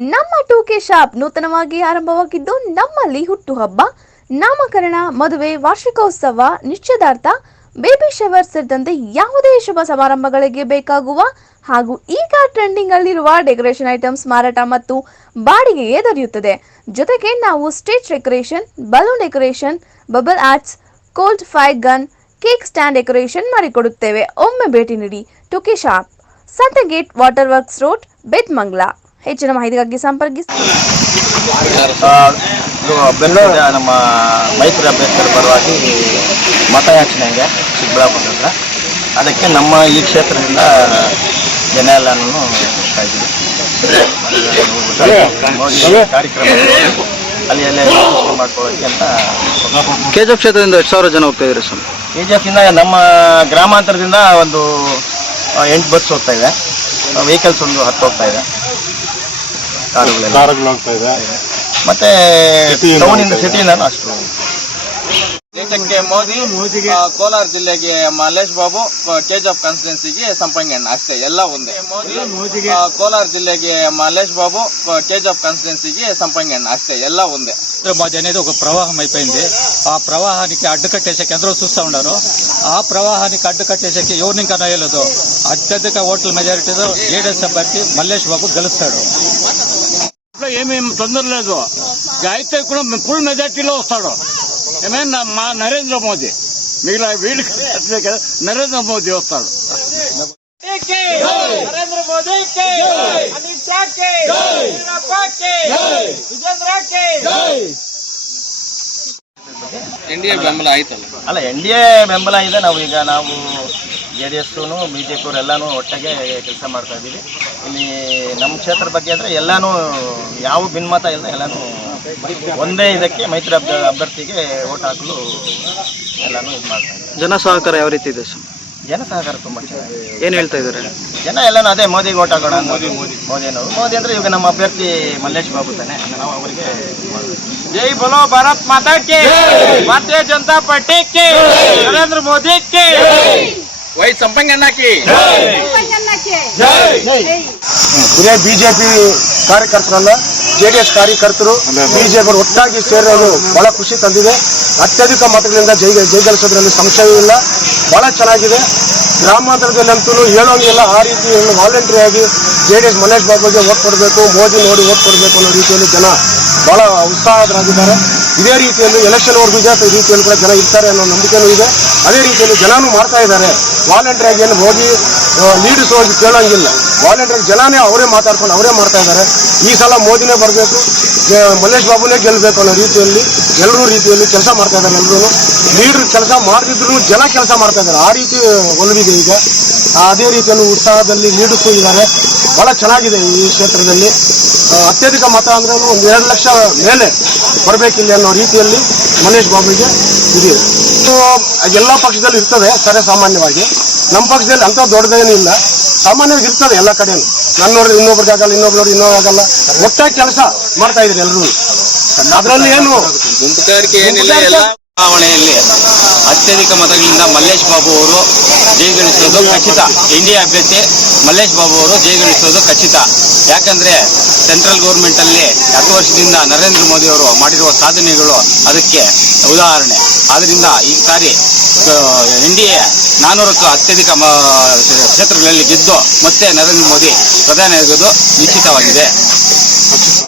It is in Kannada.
ನಮ್ಮ ಟೂಕೆ ಶಾಪ್ ನೂತನವಾಗಿ ಆರಂಭವಾಗಿದ್ದು ನಮ್ಮಲ್ಲಿ ಹುಟ್ಟುಹಬ್ಬ, ನಾಮಕರಣ, ಮದುವೆ, ವಾರ್ಷಿಕೋತ್ಸವ, ನಿಶ್ಚಿತಾರ್ಥ, ಬೇಬಿ ಶವರ್ ಸೇರಿದಂತೆ ಯಾವುದೇ ಶುಭ ಸಮಾರಂಭಗಳಿಗೆ ಬೇಕಾಗುವ ಹಾಗೂ ಈಗ ಟ್ರೆಂಡಿಂಗ್ ಅಲ್ಲಿರುವ ಡೆಕೋರೇಷನ್ ಐಟಮ್ಸ್ ಮಾರಾಟ ಮತ್ತು ಬಾಡಿಗೆಗೆ ದೊರೆಯುತ್ತದೆ. ಜೊತೆಗೆ ನಾವು stage decoration, balloon decoration, bubble arts, cold fire gun, cake stand decoration ಮಾಡಿಕೊಡುತ್ತೇವೆ. ಒಮ್ಮೆ ಭೇಟಿ ನೀಡಿ. ಟೂಕೆ ಶಾಪ್, ಸಂತಗೇಟ್, ವಾಟರ್ ವರ್ಕ್ಸ್ ರೋಡ್, ಬೇತ್ಮಂಗ್ಲ. ಹೆಚ್ಚಿನ ಮಾಹಿತಿಗಾಗಿ ಸಂಪರ್ಕಿಸಿ. ಬೆಂಗಳೂರು ನಮ್ಮ ಮೈತ್ರಿ ಅಭ್ಯರ್ಥಿಗಳ ಪರವಾಗಿ ಮತಯಾಚನೆಗೆ ಚಿಕ್ಕಬಳ್ಳಾಪುರ ಹತ್ರ, ಅದಕ್ಕೆ ನಮ್ಮ ಈ ಕ್ಷೇತ್ರದಿಂದ ಜನ ಎಲ್ಲನೂ ಹೋಗ್ತಾ ಇದ್ದೀವಿ. ಕಾರ್ಯಕ್ರಮ ಅಲ್ಲಿ ಮಾಡ್ಕೊಳ್ಳೋಕ್ಕೆ ಅಂತ ಕೆಜಿಎಫ್ ಕ್ಷೇತ್ರದಿಂದ 8,000 ಜನ ಹೋಗ್ತಾ ಇದ್ದಾರೆ ಸರ್. ಕೆಜಿಎಫ್ ಇಂದ ನಮ್ಮ ಗ್ರಾಮಾಂತರದಿಂದ ಒಂದು 8 ಬಸ್ ಹೋಗ್ತಾ ಇದೆ, ವೆಹಿಕಲ್ಸ್ ಒಂದು 10 ಹೋಗ್ತಾ ಇದೆ, ಕಾರುಗಳು ಹೋಗ್ತಾ ಇದೆ, ಮತ್ತೆ ಟೌನಿಂದ ಸಿಟಿಯಿಂದ ಅಷ್ಟು. ದೇಶಕ್ಕೆ ಮೋದಿಗೆ ಕೋಲಾರ ಜಿಲ್ಲೆಗೆ ಮಲ್ಲೇಶ್ ಬಾಬು, ಕೆಜಿಎಫ್ ಕಾನ್ಸ್ಟಿಟ್ಯೂನ್ಸಿಗೆ ಸಂಪಂಗಣ್ಣ, ಅಷ್ಟೇ, ಎಲ್ಲ ಒಂದೇ. ಮೋದಿಗೆ ಕೋಲಾರ ಜಿಲ್ಲೆಗೆ మల్లేష్ బాబు, కేజీఎఫ్ కాన్స్టిట్యున్సీకి సంపంగಣ್ణ, అష్టే, ಎಲ್ಲ ఉందే. హైదరాబాద్ అనేది ఒక ప్రవాహం అయిపోయింది. ఆ ప్రవాహానికి అడ్డుకట్టేసరికి అందరూ చూస్తూ ఉన్నారు. ఆ ప్రవాహానికి అడ్డుకట్టేసరికి ఎవరిని ఇంకా నయ్యలేదు. అత్యధిక ఓట్ల మెజారిటీతో జేడీఎస్ అభ్యర్థి మల్లేష్ బాబు గెలుస్తాడు. ఏమేమి తొందర లేదు, అయితే కూడా ఫుల్ మెజార్టీలో వస్తాడు. ఏమైనా మా నరేంద్ర మోదీ, మిగిలిన వీళ్ళకి నరేంద్ర మోదీ వస్తాడు. ನರೇಂದ್ರ ಮೋದಿ ಕೆ, ಅಮಿತ್ ಶಾ ಕೆ, ಯಡಿಯೂರಪ್ಪ ಕೆ, ವಿಜೇಂದ್ರ ಕೆ. ಎನ್ಡಿಎ ಬೆಂಬಲ ಆಯ್ತಲ್ಲ? ಅಲ್ಲ, ಎನ್ಡಿಎ ಬೆಂಬಲ ಇದೆ. ನಾವು JDS BJP ಎಲ್ಲಾನು ಒಟ್ಟಿಗೆ ಕೆಲಸ ಮಾಡ್ತಾ ಇದ್ದೀವಿ. ಇಲ್ಲಿ ನಮ್ಮ ಕ್ಷೇತ್ರದ ಬಗ್ಗೆ ಅಂದರೆ ಎಲ್ಲಾನು ಯಾವ ಭಿನ್ನಮತ ಇಲ್ಲ, ಎಲ್ಲಾನು ಒಂದೇ ಇದಕ್ಕೆ ಮೈತ್ರಿ ಅಭ್ಯರ್ಥಿಗೆ ಓಟ್ ಹಾಕಲು ಎಲ್ಲಾನು ಇದು ಮಾಡ್ತಾ ಇದ್ದೀವಿ. ಜನ ಸಹಕಾರ ಯಾವ ರೀತಿ ಇದೆ ಸರ್? ಜನ ಸಹಕಾರ ತುಂಬ ಚೆನ್ನಾಗಿದೆ. ಏನು ಹೇಳ್ತಾ ಇದ್ದಾರೆ ಜನ ಎಲ್ಲಾನು ಅದೇ ಮೋದಿಗೆ ಓಟ್ ಹಾಕೋಣ. ಮೋದಿ ಅಂದ್ರೆ ಈಗ ನಮ್ಮ ಅಭ್ಯರ್ಥಿ ಮಲ್ಲೇಶ್ ಬಾಬು ತಾನೆ, ನಾವು ಅವರಿಗೆ ಜೈ ಬೋಲೋ ಭಾರತ್ ಮಾತಾ ಕೆ, ಭಾರತೀಯ ಜನತಾ ಪಾರ್ಟಿ ಕೆ, ನರೇಂದ್ರ ಮೋದಿ ಕೆ, ವೈ ಸಂಪಂಗಣ್ಣ ಕೆ. ಇದೇ ಬಿಜೆಪಿ ಕಾರ್ಯಕರ್ತರಲ್ಲ, JDS ಕಾರ್ಯಕರ್ತರು ಬಿಜೆಪಿ ಒಟ್ಟಾಗಿ ಸೇರೋದು ಬಹಳ ಖುಷಿ ತಂದಿದೆ. ಅತ್ಯಧಿಕ ಮತಗಳಿಂದ ಜಯಗಳಿಸೋದ್ರಲ್ಲಿ ಸಂಶಯವಿಲ್ಲ. ಬಹಳ ಚೆನ್ನಾಗಿದೆ. ಗ್ರಾಮಾಂತರದಲ್ಲಂತೂ ಹೇಳೋಂಗಿಲ್ಲ, ಆ ರೀತಿ ವಾಲಂಟ್ರಿ ಆಗಿ JDS ಮಲ್ಲೇಶ್ ಬಾಬುಗೆ ಓಟ್ ಕೊಡಬೇಕು, ಮೋದಿ ನೋಡಿ ಓಟ್ ಕೊಡಬೇಕು ಅನ್ನೋ ರೀತಿಯಲ್ಲಿ ಜನ ಬಹಳ ಉತ್ಸಾಹರಾಗಿದ್ದಾರೆ. ಇದೇ ರೀತಿಯಲ್ಲಿ ಎಲೆಕ್ಷನ್ವರೆಗೂ ಇದೆ ರೀತಿಯಲ್ಲಿ ಕೂಡ ಜನ ಇರ್ತಾರೆ ಅನ್ನೋ ನಂಬಿಕೆನೂ ಇದೆ. ಅದೇ ರೀತಿಯಲ್ಲಿ ಜನನೂ ಮಾಡ್ತಾ ಇದ್ದಾರೆ. ವಾಲಂಟ್ರಿ ಆಗಿ ಏನು ಹೋಗಿ ಲೀಡರ್ಸ್ ಹೋಗಿ ಕೇಳೋಂಗಿಲ್ಲ, ವಾಲಂಟ್ರಿ ಜನನೇ ಅವರೇ ಮಾತಾಡ್ಕೊಂಡು ಅವರೇ ಮಾಡ್ತಾ ಇದ್ದಾರೆ. ಈ ಸಲ ಮೋದಿನೇ ಬರಬೇಕು, ಮಲ್ಲೇಶ್ ಬಾಬುನೇ ಗೆಲ್ಲಬೇಕು ಅನ್ನೋ ರೀತಿಯಲ್ಲಿ ಎಲ್ಲರೂ ರೀತಿಯಲ್ಲಿ ಕೆಲಸ ಮಾಡ್ತಾ ಇದ್ದಾರೆ. ಎಲ್ಲರೂ ಲೀಡರ್ ಕೆಲಸ ಮಾಡದಿದ್ರು ಜನ ಕೆಲಸ ಮಾಡ್ತಾ ಇದ್ದಾರೆ. ಆ ರೀತಿ ಒಲವಿದೆ ಈಗ. ಅದೇ ರೀತಿಯಲ್ಲಿ ಉತ್ಸಾಹದಲ್ಲಿ ಲೀಡರ್ಸು ಇದ್ದಾರೆ. ಬಹಳ ಚೆನ್ನಾಗಿದೆ ಈ ಕ್ಷೇತ್ರದಲ್ಲಿ. ಅತ್ಯಧಿಕ ಮತ ಅಂದ್ರೆ ಒಂದು 2 ಲಕ್ಷ ಮೇಲೆ ಬರಬೇಕಿಲ್ಲ ಅನ್ನೋ ರೀತಿಯಲ್ಲಿ ಮಲ್ಲೇಶ್ ಬಾಬುಗೆ ಇದೆ. ಎಲ್ಲ ಪಕ್ಷದಲ್ಲಿ ಇರ್ತದೆ ಸರಿ, ಸಾಮಾನ್ಯವಾಗಿ. ನಮ್ಮ ಪಕ್ಷದಲ್ಲಿ ಅಂತ ದೊಡ್ಡದೇನೂ ಇಲ್ಲ, ಸಾಮಾನ್ಯವಾಗಿ ಇರ್ತದೆ ಎಲ್ಲ ಕಡೆನೂ. ನನ್ನೋರು ಇನ್ನೊಬ್ರಿಗೆ ಆಗಲ್ಲ, ಇನ್ನೊಬ್ರು ಇನ್ನೊಬ್ಬರಾಗಲ್ಲ, ಒಟ್ಟಾಗಿ ಕೆಲಸ ಮಾಡ್ತಾ ಇದ್ರು ಎಲ್ಲರೂ. ಅದರಲ್ಲಿ ಏನು ಗುಂಪುಗಾರಿಕೆ ಏನಿಲ್ಲ. ಎಲ್ಲ ಚುನಾವಣೆಯಲ್ಲಿ ಅತ್ಯಧಿಕ ಮತಗಳಿಂದ ಮಲ್ಲೇಶ್ ಬಾಬು ಅವರು ಜಯಗಳಿಸೋದು ಖಚಿತ. ಎನ್ಡಿಎ ಅಭ್ಯರ್ಥಿ ಮಲ್ಲೇಶ್ ಬಾಬು ಅವರು ಜಯಗಳಿಸೋದು ಖಚಿತ. ಯಾಕಂದ್ರೆ ಸೆಂಟ್ರಲ್ ಗೌರ್ಮೆಂಟ್ ಅಲ್ಲಿ 10 ವರ್ಷದಿಂದ ನರೇಂದ್ರ ಮೋದಿ ಅವರು ಮಾಡಿರುವ ಸಾಧನೆಗಳು ಅದಕ್ಕೆ ಉದಾಹರಣೆ. ಆದ್ರಿಂದ ಈ ಸಾರಿ ಎನ್ಡಿಎ 400ಕ್ಕೂ ಅತ್ಯಧಿಕ ಕ್ಷೇತ್ರಗಳಲ್ಲಿ ಗೆದ್ದು ಮತ್ತೆ ನರೇಂದ್ರ ಮೋದಿ ಪ್ರಧಾನಿ ಆಗೋದು ನಿಶ್ಚಿತವಾಗಿದೆ.